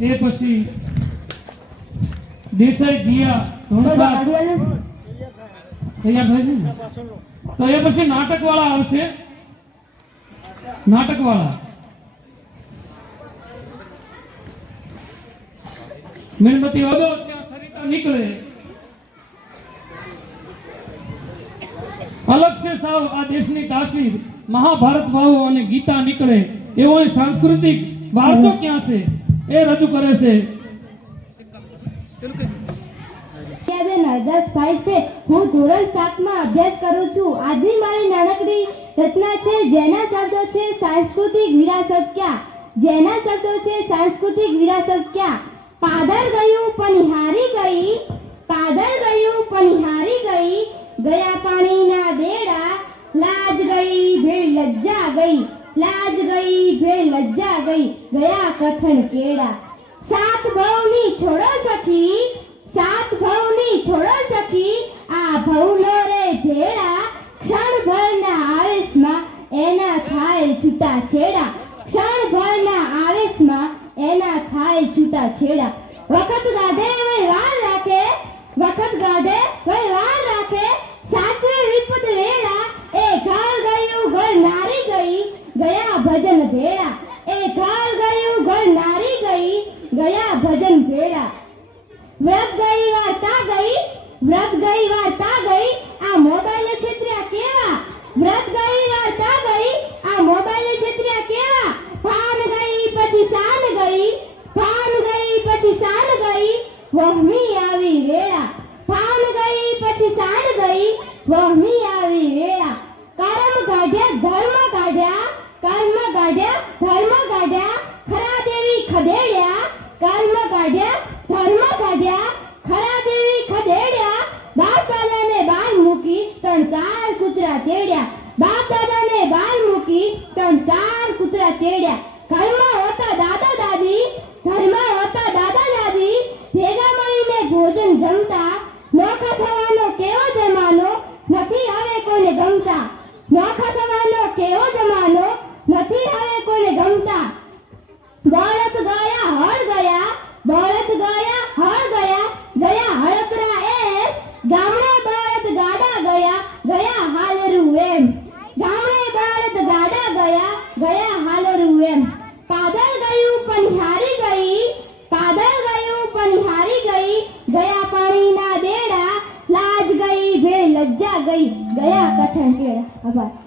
એ પછી દેસાઈ જીયા ધોણસા તૈયાર થઈ ને તો એ પછી નાટક વાળા આવશે નાટક વાળા મીણબત્તી વાગો ત્યાં સરિતા નીકળે અલગ છે સાવ આ દેશની તાસીર મહાભારત ભાવો અને ગીતા નીકળે એવો સાંસ્કૃતિક વારસો ક્યાં છે એ રજૂ કરે છે હરદાસભાઈ છે હું ધોરણ 7 માં અભ્યાસ કરું છું આજની મારી નાનકડી રચના છે જેના શબ્દો છે સાંસ્કૃતિક વિરાસત ક્યાં જેના શબ્દો છે સાંસ્કૃતિક વિરાસત ક્યાં પાદર ગયું પનિહારી ગઈ પાદર ગયું પનિહારી ગઈ ગયા પાણીના બેડા લાજ ગઈ ભેળ લજ્જા ગઈ લાજ ગઈ ભેળ લજ્જા ગઈ ગયા કઠણ કેડા સાત ભવની છોડો સખી સાત ભવની છોડો સખી આ ભવનો રે ભેળા ક્ષણભરના આવેશમાં એના થાય છૂટા છેડા ક્ષણભરના આવેશમાં એના થાય છૂટા છેડા વખત ગાઢે વય વાર રાખે વખત ગાઢે વય વાર રાખે સાચે વિપદ વેળા એ ઘર ગયું ઘર નારી ગઈ ગયા ભજન ભેળા એ ઘર ગયું ઘર નારી ગઈ ગયા ભજન ભેળા વ્રત ગઈ વાર્તા ગઈ વ્રત ગઈ વાર્તા ગઈ આ મોબાઈલ છેત્ર્યા કેવા વ્રત ગઈ વાર્તા ગઈ આ મોબાઈલ છેત્ર્યા કેવા ભાન ગઈ પછી સાન ગઈ ભાન ગઈ પછી સાન ગઈ વહમી આવી વેળા ભાન ગઈ પછી સાન ગઈ વહમી આવી વેળા કર્મ કાઢ્યા ધર્મ કાઢ્યા કર્મ કાઢ્યા ધર્મ કાઢ્યા ખરા દેવી ખદેડ્યા કર્મ કાઢ્યા ધર્મ કાઢ્યા ખરા દેવી ખદેડ્યા બાપ દાદાને બાર મૂકી ત્રણ ચાર કૂતરા તેડ્યા બાપ દાદાને બાર મૂકી ત્રણ ચાર કૂતરા તેડ્યા ઘરમાં હોતા દાદા દાદી ઘરમાં હોતા દાદા દાદી ભેગા મળીને ભોજન જમતા નોખા થવાનો કેવો જમાનો નથી હવે કોઈને ગમતા નોખા થવાનો કેવો જમાનો નથી હવે કોઈને ગમતા બળદ ગયા હળ ગયા બળદ ગયા હળ ગયા ગયા હળકરા એમ ગામડે બળદ ગાડા ગયા ગયા હાલરું એમ ગામડે બળદ ગાડા ગયા ગયા હાલરું એમ પાદર ગયું પનિહારી ગઈ પાદર ગયું પનિહારી ગઈ ગયા પાણીના બેડા લાજ ગઈ ભેળ લજ્જા ગઈ ગયા કઠણ કેળા આભાર